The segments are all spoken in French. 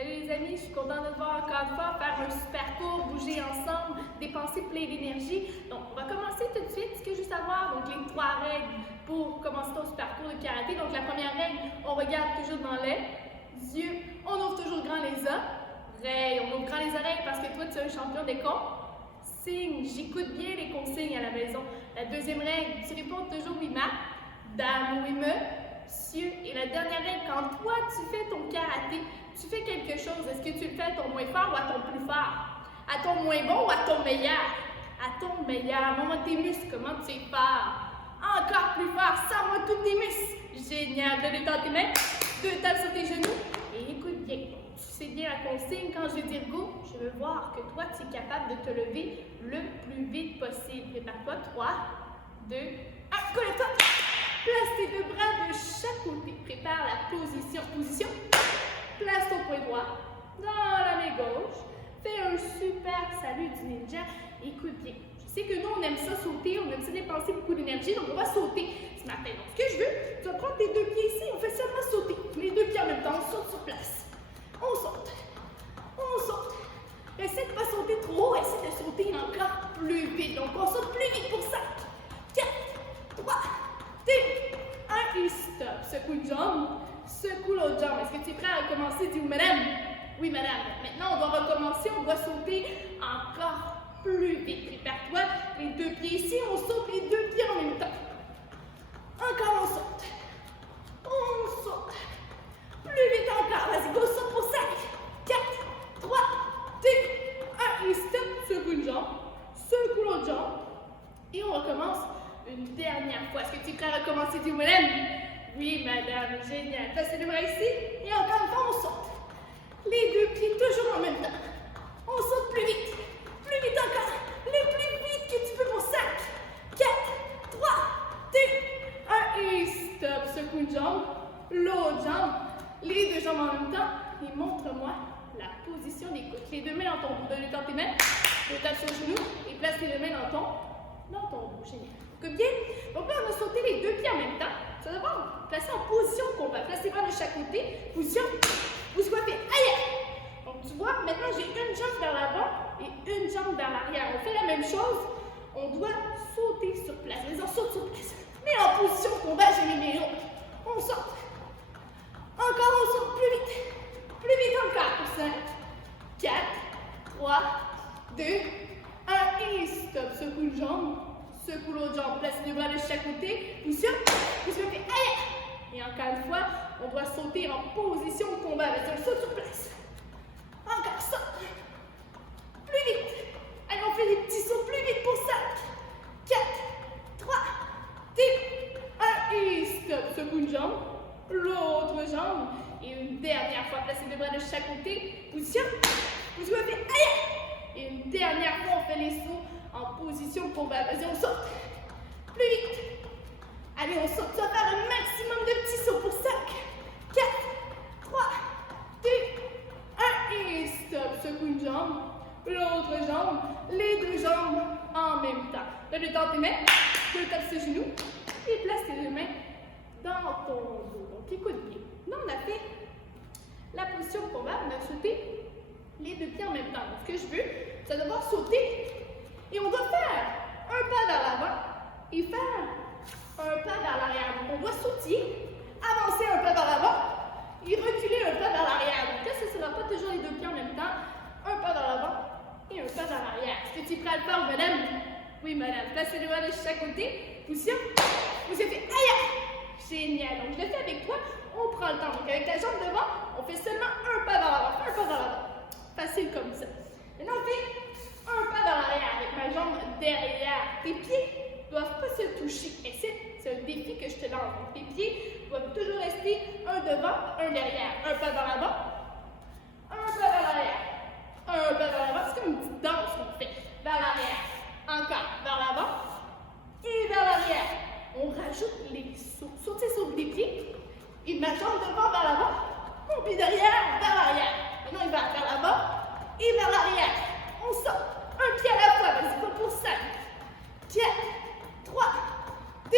Salut les amis, je suis contente de te voir encore une fois, faire un super cours, bouger ensemble, dépenser plein d'énergie. Donc on va commencer tout de suite, ce que juste à voir, donc les 3 règles pour commencer ton super cours de karaté. Donc la première règle, on regarde toujours dans les yeux, on ouvre toujours grand les oreilles, on ouvre grand les oreilles parce que toi tu es un champion des consignes, j'écoute bien les consignes à la maison. La deuxième règle, tu réponds toujours oui madame, oui monsieur. Et la dernière règle, quand toi tu fais ton karaté, tu fais quelque chose, est-ce que tu le fais à ton moins fort ou à ton plus fort? À ton moins bon ou à ton meilleur? À ton meilleur. Montre tes muscles, comment tu es fort. Encore plus fort, sors-moi tous tes muscles. Génial. Donne dans tes mains, 2 tapes sur tes genoux et écoute bien. Tu sais bien la consigne, quand je vais dire go, je veux voir que toi tu es capable de te lever le plus vite possible. Prépare-toi, 3, 2, 1, collève-toi. Place tes 2 bras de chaque côté. Prépare la position. Place ton poing droit dans la main gauche. Fais un super salut du ninja. Écoute bien. Je sais que nous, on aime ça sauter, on aime ça dépenser beaucoup d'énergie, donc on va sauter ce matin. Donc, ce que je veux, tu vas prendre tes 2 pieds ici, on fait seulement sauter. Les 2 pieds en même temps, on saute sur place. On saute. On saute. Essaie de ne pas sauter trop haut, essaie de sauter encore plus vite. Donc, on saute plus vite pour 5, 4, 3, 2, 1 et stop. Secoue une jambe. Secoue l'autre jambe. Est-ce que tu es prêt à recommencer? Dis oui, madame. Oui, madame. Maintenant, on doit recommencer. On doit sauter encore plus vite. Prépare-toi. Les 2 pieds ici. On saute les 2 pieds en même temps. Encore, on saute. On saute. Plus vite encore. Vas-y, go, saute pour 5, 4, 3, 2, 1 et stop. Secoue une jambe. Secoue l'autre jambe. Et on recommence une dernière fois. Est-ce que tu es prêt à recommencer? Dis oui, madame. Oui, madame, génial. Placez les bras ici et encore une fois, on saute. Les 2 pieds toujours en même temps. On saute plus vite encore. Le plus vite que tu peux pour 5, 4, 3, 2, 1 et stop. Secoue une jambe, l'autre jambe, les 2 jambes en même temps et montre-moi la position des coudes. Les 2 mains dans ton dos. Donne-le dans tes mains, 2 tapes sur le genou et place les 2 mains dans ton dos. Génial. Écoute bien. Donc là, on a sauté les 2 pieds en même temps. Tu vas d'abord placer en position de combat. Place tes bras de chaque côté. Position. Vous squattez. Aïe! Donc tu vois, maintenant j'ai une jambe vers l'avant et une jambe vers l'arrière. On fait la même chose. On doit sauter sur place. Les on saute sur place. Mais en position de combat, j'ai mis mes jambes. On saute. Encore, on saute plus vite. Plus vite encore. Pour 5, 4, 3, 2, 1 et stop. Secoue une jambe. Secoue l'autre jambe, place les bras de chaque côté, position, aïe! Et encore une fois, on doit sauter en position de combat, vas-y, on saute sur place. Encore, saute. Plus vite. Allez, on fait des petits sauts plus vite pour 5, 4, 3, 2, 1 et stop. Secoue une jambe, l'autre jambe. Et une dernière fois, placez les bras de chaque côté, position, aïe! Et une dernière fois, on fait les sauts en position de combat. Vas-y, on saute. Plus vite. Allez, on saute. Tu vas faire un maximum de petits sauts pour 5, 4, 3, 2, 1 et stop. Secoue une jambe, l'autre jambe, les 2 jambes en même temps. Donne-le dans tes mains, 2 tapes sur les genoux et place tes 2 mains dans ton dos. Donc, écoute bien. Là, on a fait la position de combat. On a sauté les 2 pieds en même temps. Donc, ce que je veux, c'est devoir sauter. Et on doit faire un pas vers l'avant et faire un pas vers l'arrière. Donc, on doit sauter, avancer un pas vers l'avant et reculer un pas vers l'arrière. Donc là, ce ne sera pas toujours les 2 pieds en même temps. Un pas vers l'avant et un pas vers l'arrière. Est-ce que tu es prêt à le faire, madame? Oui, madame. Placez les bras de chaque côté. Position. Vous avez fait aïe! Génial. Donc, je le fais avec toi. On prend le temps. Donc, avec ta jambe devant, on fait seulement un pas vers l'avant. Un pas vers l'avant. Facile comme ça. Maintenant, on fait un pas dans l'arrière avec ma jambe derrière. Tes pieds ne doivent pas se toucher. Et c'est un défi que je te lance. Donc, tes pieds doivent toujours rester un devant, un derrière. Un pas vers l'avant, un pas vers l'arrière. Un pas vers l'avant. C'est comme une petite danse qu'on fait. Vers l'arrière. Encore. Vers l'avant et vers l'arrière. On rajoute les sauts. Sauter sur les pieds. Et ma jambe devant vers l'avant. Mon pied derrière vers l'arrière. Maintenant, il va vers l'avant et vers l'arrière. On saute. Un pied à la fois. Vas-y, go pour 5, 4, 3, 2,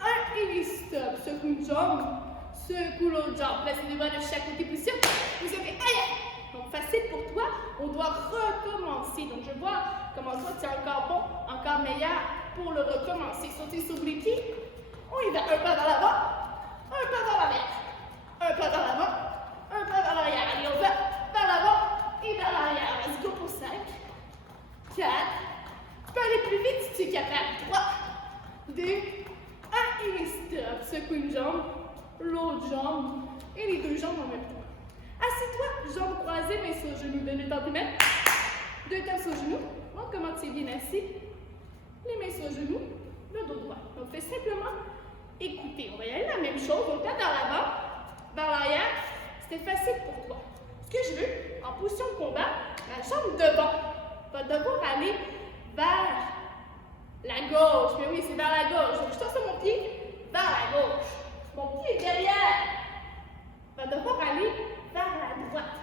1 et stop. Secoue une jambe. Secoue l'autre jambe. Placez les bras de chaque côté. Position. Vous avez aïe! recommencer. Donc, je vois comment toi, tu es encore bon, encore meilleur pour le recommencer. Sauter sur les pieds. On y va. Un pas vers l'avant, un pas vers l'arrière. Un pas vers l'avant, un pas vers l'arrière. Allez, on va vers l'avant et vers l'arrière. Let's go pour 5, 4. Tu peux aller plus vite si tu es capable. 3, 2, 1 et stop. Secoue une jambe, l'autre jambe et les deux jambes en même temps. Assieds-toi, jambes croisées, mains sur le genou. Donne dans tes mains. Deux taps sur le genou. Montre comment tu es bien assis. Les mains sur le genou, le dos droit. Donc, fais simplement écouter. On va y aller la même chose. Donc, là, vers l'avant, vers l'arrière. C'était facile pour toi. Ce que je veux, en position de combat, la jambe devant va devoir aller vers la gauche. Mais oui, c'est vers la gauche. Donc, je tends sur mon pied vers la gauche. Mon pied est derrière. Va devoir aller vers la droite.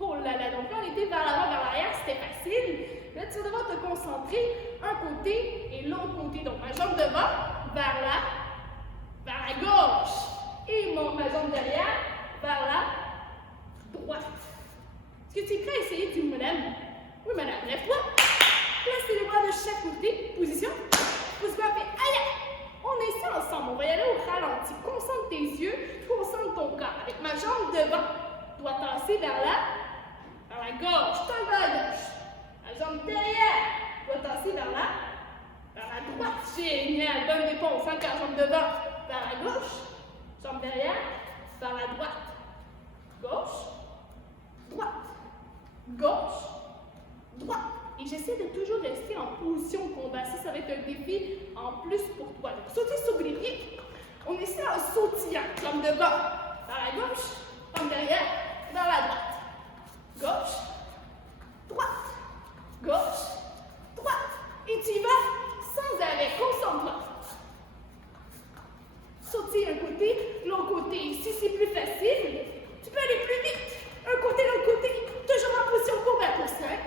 Oh là là, donc là, on était vers l'avant, vers l'arrière, c'était facile. Là, tu vas devoir te concentrer un côté et l'autre côté. Donc, ma jambe devant, vers la gauche. Et ma jambe derrière, vers la droite. Est-ce que tu es prêt à essayer? Dis-moi, madame. Oui, madame. Lève-toi. Placez les bras de chaque côté. Position. Position. Aïe! On essaie ensemble. On va y aller au ralenti. Concentre tes yeux. Concentre ton corps. Avec ma jambe devant, doit tasser vers la gauche. Tends vers la gauche. La jambe derrière doit tasser vers la droite. Génial. Bonne réponse. Encore jambe devant, vers la gauche. Jambe derrière, vers la droite. Gauche, droite. Gauche, droite. Et j'essaie de toujours rester en position de combat. Ça va être un défi en plus pour toi. Donc, sauter sur les pieds. On essaie en sautillant. Jambe devant, vers la gauche. Jambe derrière, vers la droite. Gauche, droite. Gauche, droite. Et tu y vas sans arrêt. Concentre-toi. Sauter un côté, l'autre côté. Ici, c'est plus facile. Tu peux aller plus vite. Un côté, l'autre côté. Toujours en position de combat pour 5,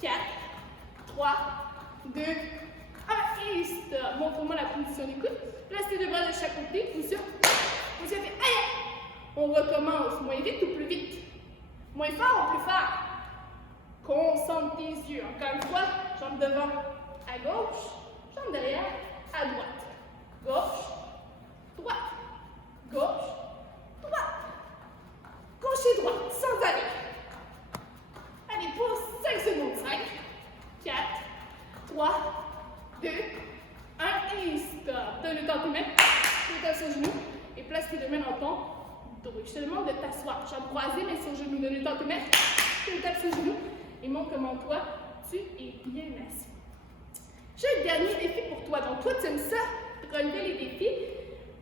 4, 3, 2, 1 et stop. Montre-moi la position d'écoute. Place tes deux bras de chaque côté. Position. Position. Aïe! On recommence. Moins vite ou plus vite? Moins fort ou plus fort? Concentre tes yeux. Encore une fois, jambe devant à gauche, jambe derrière à droite. Gauche, droite. Gauche, droite. Gauche et droite, sans arrêt. Allez, pour 5 secondes. 5, 4, 3, 2, 1 et stop. Donne le temps tes mains. Tu tape sur le genou et place tes deux mains dans ton dos. Je te demande de t'asseoir. Jambe croisée, mais sur le genou. Donne le temps tes mains. Tu tapes sur le genou et montre comment toi, tu es bien assis. J'ai un dernier défi pour toi. Donc, toi, tu aimes ça, relever les défis.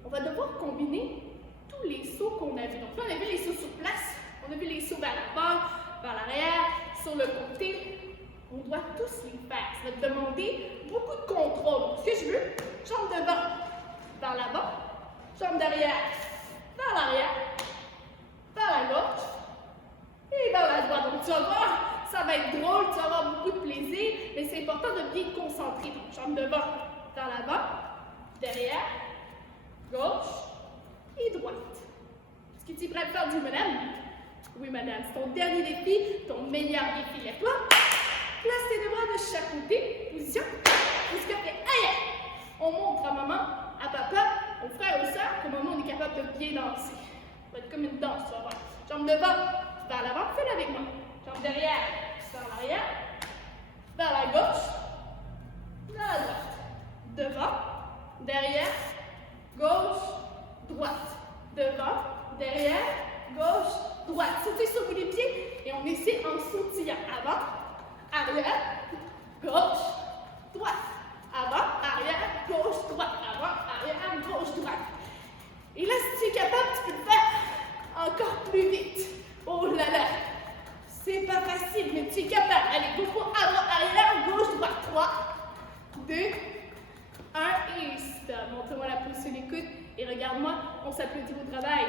On va devoir combiner tous les sauts qu'on a vus. Donc, là, on a vu les sauts sur place. On a vu les sauts vers l'avant, vers l'arrière, sur le côté. On doit tous les faire. Ça va te demander beaucoup de contrôle. Donc, ce que je veux, jambe devant, vers l'avant, jambe derrière, vers l'arrière, vers la gauche et vers la droite. Donc, tu vas voir, ça va être drôle, tu vas avoir beaucoup de plaisir, mais c'est important de bien te concentrer. Donc, jambe devant, vers l'avant, derrière, gauche et droite. Est-ce que tu es prêt à faire du madame? Oui, madame. C'est ton dernier défi, ton meilleur défi. Lève-toi. Place tes deux bras de chaque côté. Position. Position. Aïe! On montre à maman, à papa, aux frères et aux sœurs, que maman, on est capable de bien danser. Ça va être comme une danse, tu vas voir. Jambe devant, vers l'avant. Fais-le avec moi. Jambe derrière, vers l'arrière. Vers la gauche. Vers la droite. Devant, derrière, gauche, droite. Devant, derrière, gauche, droite. Sauter sur les pieds et on essaie en sautillant. Avant, arrière, gauche, droite. Avant, arrière, gauche, droite. Avant, arrière, gauche, droite. Et là, si tu es capable, tu peux le faire encore plus vite. Oh là là, c'est pas facile, mais tu es capable. Allez, go pour avant, arrière, gauche, droite. 3, 2, 1 et stop. Montre-moi la position d'écoute et regarde-moi, on s'applaudit au travail.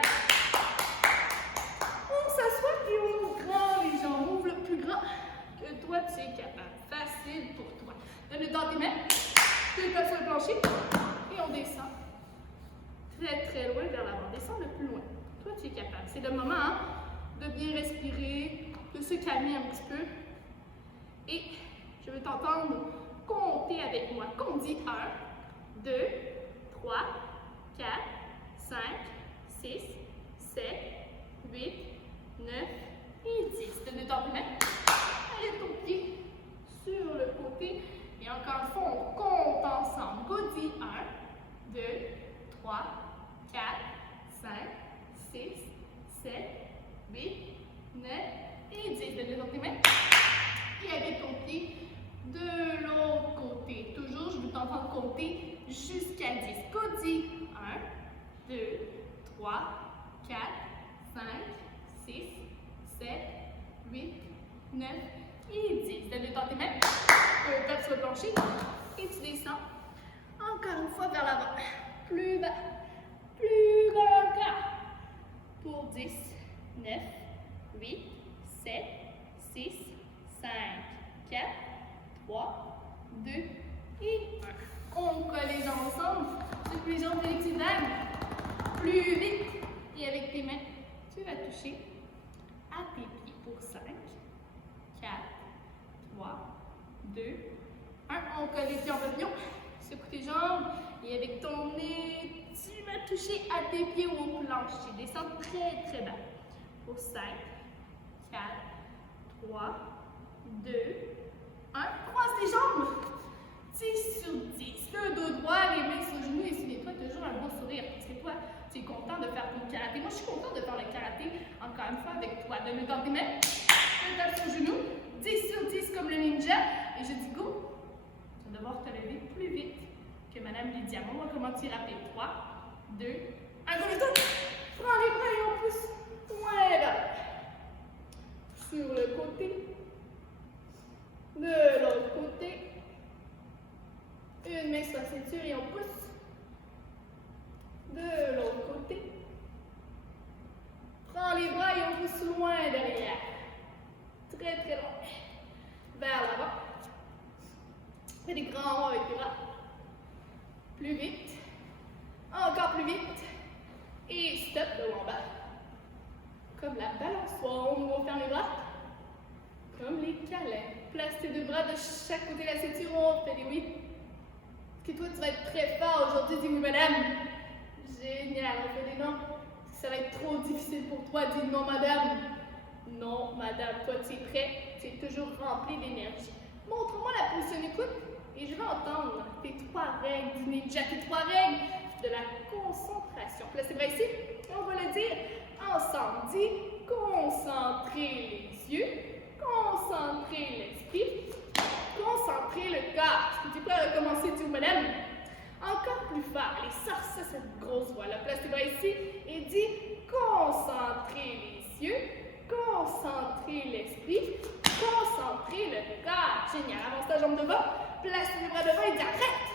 On s'assoit et on ouvre grand les jambes. Ouvre le plus grand que toi tu es capable. Facile pour toi. Donne-le dans tes mains. Tu le passes sur le plancher et on descend. Très très loin vers l'avant. Descends le plus loin. Toi tu es capable. C'est le moment de bien respirer, de se calmer un petit peu Et je veux t'entendre compter avec moi. Compte dit 1, 2, 3, 4, 5, 6, 7, 8, 9 et 10. Donne ton main. Allez ton pied sur le côté. Et encore une fois, on compte ensemble. Go dit 1, 2, 3, 4, 5, 6, 7, 8, 9 et 10. Donne tes mains. Et avec ton pied de l'autre côté. Toujours, je veux t'entendre compter jusqu'à 10. Go dit 1, 2, 3, 4, 5, 6, 7, 8, 9 et 10. Donne tes mains. Tape sur le plancher et tu descends encore une fois vers l'avant. Plus bas, plus bas encore. Pour 10, 9, 8, 7, 6, 5, 4, 3, 2 et 1. On colle les jambes ensemble. Sur les jambes, Félix, tu vagues. Plus vite. Et avec tes mains, tu vas toucher à tes pieds pour 5, 4, 3, 2, 1. On colle les pieds en papillon. Secoue tes jambes. Et avec ton nez, tu vas toucher à tes pieds au plancher. Descends très, très bas. Pour 5, 4, 3, 2, 1. Croise tes jambes. 10 sur 10. Le dos droit, les mains sur le genou et souviens-toi toujours un beau sourire. Parce que toi, tu es content de faire ton karaté. Moi, je suis contente de faire le karaté encore une fois avec toi. Donne-le dans tes mains. Je tape sur le genou. 10 sur 10 comme le ninja. Et je dis go. Tu vas devoir te lever plus vite que Madame Lydia. On va comment tirer après 3, 2, 1. Go, le dos. Prends les bras et on pousse. Voilà. Sur le côté. De l'autre côté. Une main sur la ceinture et on pousse. De l'autre côté. Prends les bras et on pousse loin derrière. Très très loin. Vers l'avant. Fais des grands ronds avec tes bras. Plus vite. Encore plus vite. Et stop de haut en bas. Comme la balançoire. On ferme les bras. Comme les câlins. Place tes deux bras de chaque côté de la ceinture. On fait des oui. Est-ce que toi tu vas être très fort aujourd'hui? Dis oui, madame. Génial. On fait des non. Ça va être trop difficile pour toi. Dis non, madame. Non, madame. Toi, tu es prêt. Tu es toujours rempli d'énergie. Montre-moi la position d'écoute et je vais entendre tes 3 règles du ninja, tes 3 règles de la concentration. Placez les bras ici et on va le dire ensemble. Dis concentrer les yeux, concentrer l'esprit, concentrer le corps. Est-ce que tu peux recommencer, dis madame? Encore plus fort. Allez, sors ça, cette grosse voix-là. Place tes bras ici et dis concentrer les yeux, concentrer l'esprit, concentrer le corps. Génial. Avance ta jambe devant. Place les bras devant et dis arrête.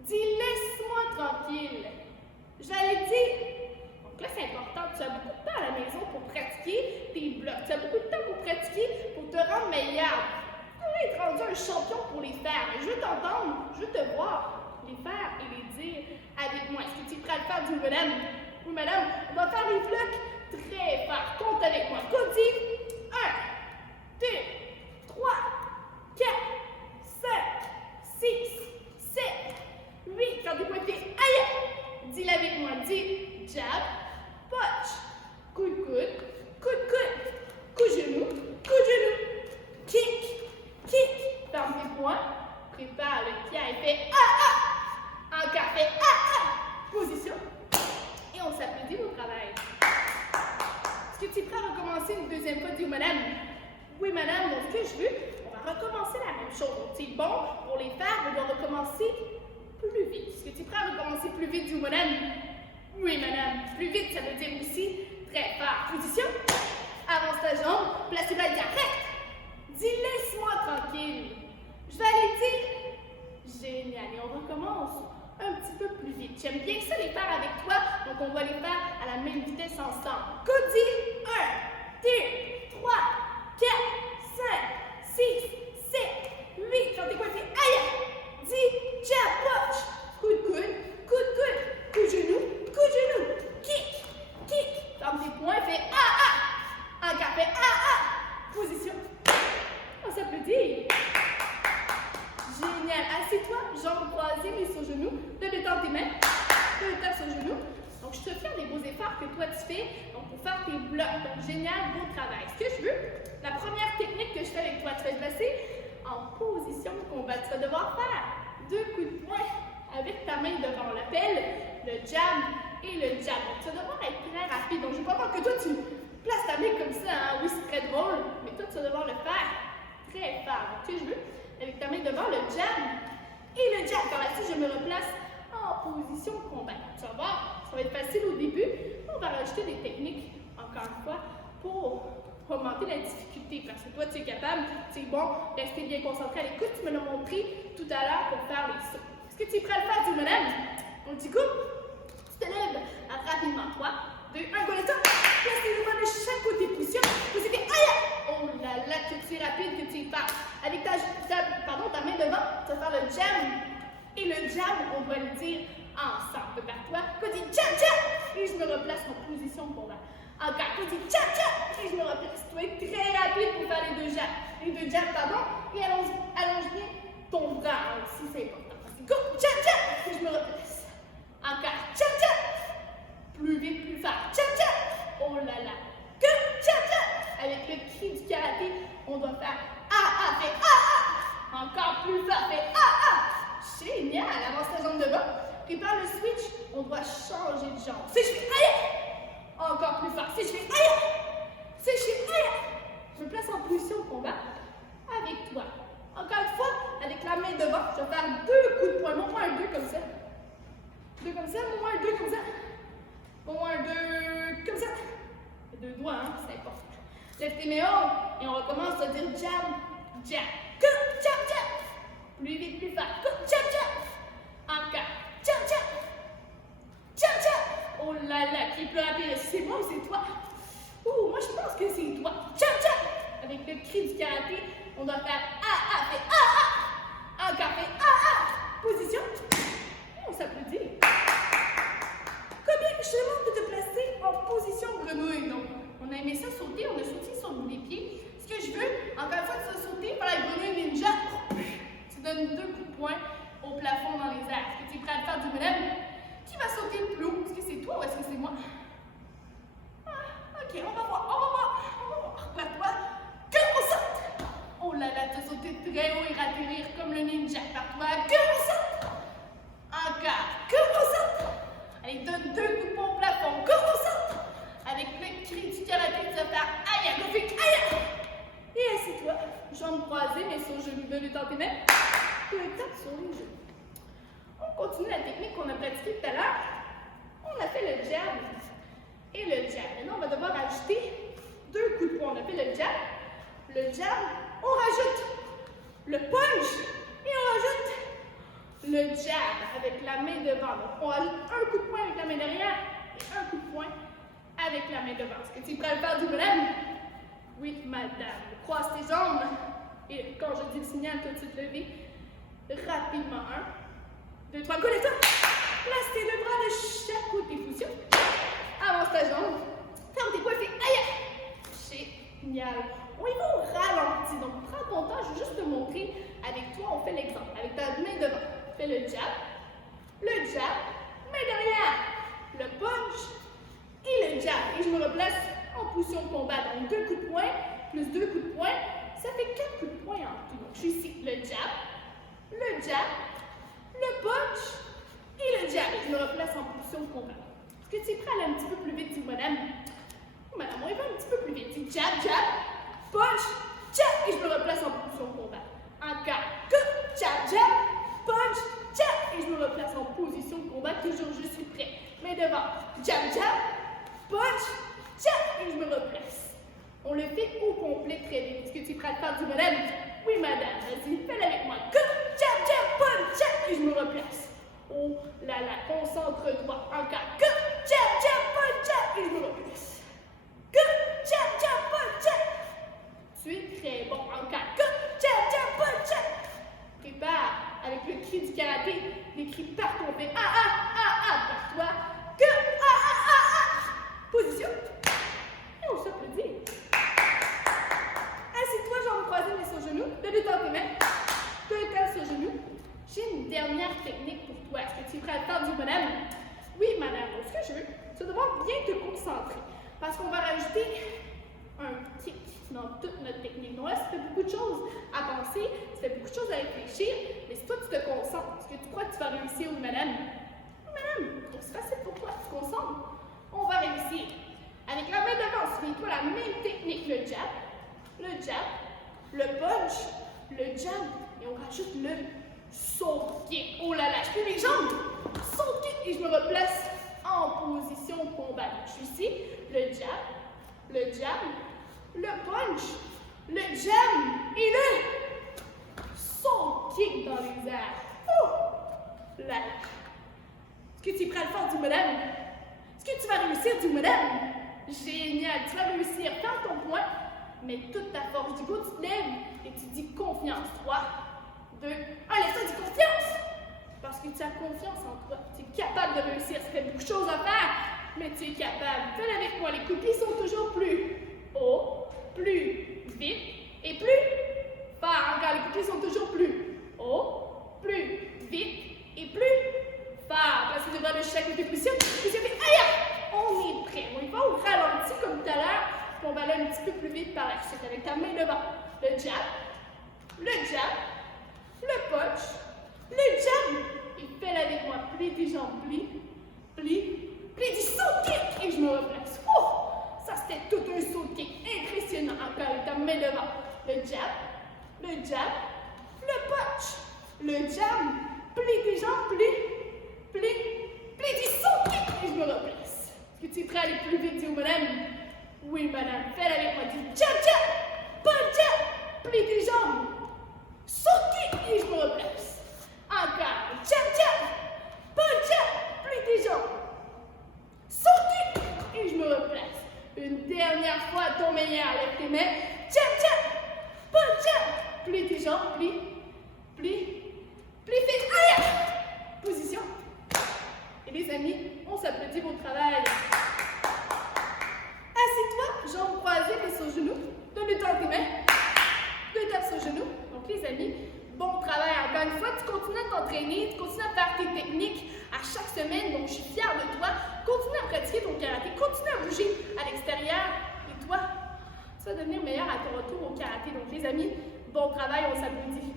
Dis laisse-moi tranquille. J'allais dire. Donc là, c'est important. Tu as beaucoup de temps à la maison pour pratiquer tes blocs. Tu as beaucoup de temps pour pratiquer, pour te rendre meilleur. Tu pourrais être rendu un champion pour les faire. Mais je veux t'entendre, je veux te voir les faire et les dire avec moi. Est-ce que tu es prêt à le faire, dis madame? Oui, madame. On va faire les blocs très fort. Compte avec moi. Continue. 1, 2, 3, 4, 5, 6, 7, 8. Faire des points de pied. Aïe! Dis-le avec moi. Dis jab, punch, coup de coude, coup de coude, coup de genou, kick, kick. Ferme tes poings. Prépare le pied et fais encore fait position. Et on s'applaudit au travail. Est-ce que tu es prêt à recommencer une deuxième fois? Dis madame. Oui, madame. Donc, ce que je veux, on va recommencer la même chose. Donc, c'est bon pour les faire, on doit recommencer plus vite. Est-ce que tu es prêt à recommencer plus vite? Dis madame. Oui, madame. Plus vite, ça veut dire aussi très fort. Position. Avance ta jambe. Place tes bras et dis arrête. Dis laisse-moi tranquille. Je vais aller dire. Génial. Et on recommence un petit peu plus vite. J'aime bien ça les faire avec toi, donc on va les faire à la même vitesse ensemble. Cody, 1, 2, 3, 4, 5, 6, 7, 8. Quand t'es coiffé, aïe! 10, jab, punch. Coup de coude, coup de genou, kick, kick. Ferme tes poings, fais encore fait position. On s'applaudit. blocs. Donc, génial, beau travail. Ce que je veux, la première technique que je fais avec toi, tu vas te placer en position de combat. Tu vas devoir faire 2 coups de poing avec ta main devant. On l'appelle le jab et le jab. Donc, tu vas devoir être très rapide. Donc, je ne veux pas voir que toi, tu places ta main comme ça. Hein? Oui, c'est très drôle, mais toi, tu vas devoir le faire très fort. Donc, ce que je veux, avec ta main devant, le jab et le jab. Par la suite, je me replace en position de combat. Tu vas voir, ça va être facile au début. On va rajouter des techniques, encore une fois, pour augmenter la difficulté. Parce que toi, tu es capable, c'est bon, rester bien concentré à l'écoute. Tu me l'as montré tout à l'heure pour faire les sauts. Est-ce que tu es prêt à le faire, tu me lèves? On dit coup. Tu te lèves rapidement. 3, 2, 1, go, let's go. Place les doigts de chaque côté. Position. Position. Aïe! Oh là là, que tu es rapide, que tu es fort. Avec ta main devant, tu vas faire le jab. Et le jab, on va le dire ensemble. Vers toi. Quand tu dis jab, jab. Et je me replace en position pour là. Encore. Quand tu dis jab, jab. Et je me replace. Tu dois être très rapide pour faire les deux jabs. Les deux jabs, pardon. Et allonge bien ton bras aussi, c'est important. Go, jab, jab. Et je me replace. Encore. Jab, jab. Plus vite, plus fort. Jab, jab. Oh là là. Go, jab, jab. Avec le cri du karaté, on doit faire ah, fait ah. Encore plus fort, fait ah. Génial! Avance ta jambe devant. Prépare le switch. On doit changer de jambe. Si je fais aïe! Encore plus fort. Si je fais aïe! Si je fais aïe! Je me place en position de combat avec toi. Encore une fois, avec la main devant, je vais faire 2 coups de poing. Montre-moi un 2 comme ça. 2 comme ça. Montre-moi un 2 comme ça. Montre-moi un 2 comme ça. 2 doigts, hein, c'est important. Lève tes mains haut et on recommence à dire jab, jab. Coup, jab, jab. Plus vite, plus fort. Coup, jab, jab. Encore. Jab, jab. Jab, jab. Oh là là, qui est plus rapide? C'est moi ou c'est toi? Ouh, moi je pense que c'est toi. Jab, jab. Avec le cri du karaté, on doit faire ah, fait ah. Encore fait ah. Position. Et on s'applaudit. Combien je te demande de te placer en position grenouille. Donc, on a aimé ça sauter, on a sauté sur le bout des pieds. Ce que je veux, encore une fois, tu vas sauter par la grenouille ninja. Tu donnes 2 coups de poing au plafond dans les airs. Est-ce que tu es prêt à le faire du bonhomme? Qui va sauter le plus haut? Est-ce que c'est toi ou est-ce que c'est moi? Ok, on va voir. Prête-toi. Que on saute! Oh là là, tu as sauté très haut et atterrir comme le ninja. Par toi, que on saute! Encore, que on saute! Allez, donne 2 coups de poing au plafond. Que on saute! Avec le cri du karaté, tu vas faire aïe, go, fait aïe! Et assieds-toi, jambes croisées, mais sur le genou, donne dans tes mains. Tu les tapes sur les genoux. On continue la technique qu'on a pratiquée tout à l'heure. On a fait le jab et le jab. Maintenant, on va devoir ajouter 2 coups de poing. On a fait le jab, on rajoute le punch et on rajoute le jab avec la main devant. Donc, on rajoute un coup de poing avec la main derrière et un coup de poing avec la main devant. Est-ce que tu es prêt à le faire du bonhomme? Oui, madame. Croise tes jambes et quand je dis le signal, tout de suite levé. Rapidement. 1, 2, 3, go, let's go! Place tes 2 bras de chaque côté. Position. Avance ta jambe. Ferme tes poings, fais aïe! Génial. On y va au ralenti. Donc, prends ton temps. Je veux juste te montrer. Avec toi, on fait l'exemple. Avec ta main devant. Fais le jab, main derrière, le punch et le jab. Et je me replace en position de combat. Donc, 2 coups de poing plus 2 coups de poing. Ça fait 4 coups de poing en tout. Donc, je suis ici. Le jab, le punch et le jab. Et je me replace en position de combat. Est-ce que tu es prêt à aller un petit peu plus vite, madame? Oh, madame, on y va un petit peu plus vite. C'est jab, punch, jab. Et je me replace en position de combat. Encore. Coup, jab, punch, jab. Et je me replace en position de combat. Toujours, je suis prêt. Main devant. Jab, punch, jab. Et je me replace. On le fait au complet très vite. Est-ce que tu es prêt à faire du madame? Oui, madame. Vas-y, fais-le avec moi. Coup, jab, punch, jab. Et je me replace. Oh là là, concentre-toi. Encore. Coup, jab, punch, jab. Et je me replace. Coup, jab, punch, jab. Tu es très bon. Encore. Coup, jab, punch, jab. Prépare avec le cri du karaté. Les cris partout. On fait par toi. Que position. Et on s'applaudit. Assieds-toi, jambes croisées, mais sur genoux. Lève tes mains. Deux étals sur genoux. J'ai une dernière technique pour toi. Est-ce que tu es prêt à faire du bonhomme? Oui, madame. Donc, ce que je veux, c'est de devoir bien te concentrer. Parce qu'on va rajouter tu vas réussir, oui, madame. Oui, madame, c'est facile pour toi, tu te concentres. On va réussir. Avec la main devant, souviens-toi la même technique, le jab, le punch, le jab, et on rajoute le saut kick. Oh là là, je fais mes jambes. Saut kick et je me replace en position combat. Je suis ici, le jab, le punch, le jab et le saut kick dans les airs. Oh là là. Est-ce que tu es prêt à le faire, dis madame? Est-ce que tu vas réussir, dis madame? Génial, tu vas réussir. Prends ton poing, mets toute ta force du coup, tu te lèves et tu dis confiance. 3, 2, 1, laisse-toi dire confiance. Parce que tu as confiance en toi. Tu es capable de réussir. Ça fait beaucoup de choses à faire, mais tu es capable. Fais-le avec moi. Les coups de pied sont toujours plus haut, plus vite et plus fort. Encore, les coups de pied sont toujours plus haut, plus vite et plus fort. Place devant le chaque côté position. Aïe! On est prêt. On y va au ralenti comme tout à l'heure. Puis on va aller un petit peu plus vite par la suite avec ta main devant. Le jab, le punch, le jab. Et fais-le avec moi. Plie tes jambes, plie, du saut kick. Et je me replace. Oh! Ça, c'était tout un saut kick impressionnant. Encore avec ta main devant. Le jab, le punch, le jab. Plie tes jambes, plie du saut kick. Et je me replace. Est-ce que tu es prêt à aller plus vite, dis madame? Oui, madame. Fais-le avec moi. Dis jab, punch, jab. Plie tes jambes. Saut kick. Et je me replace. Encore. Jab, punch, jab. Plie tes jambes. Saut kick. Et je me replace. Une dernière fois à ton meilleur. Lève tes mains. Jab, punch, jab. Plie tes jambes. Plie. Aïe! Position. Et les amis, on s'applaudit pour le travail. Assieds-toi, jambes croisées, pieds sur genoux. Donne-le temps à tes mains. 2 tapes sur genoux. Donc les amis, bon travail encore une fois. Tu continues à t'entraîner, tu continues à faire tes techniques à chaque semaine. Donc je suis fière de toi. Continue à pratiquer ton karaté. Continue à bouger à l'extérieur. Et toi, tu vas devenir meilleur à ton retour au karaté. Donc les amis, bon travail, on s'applaudit.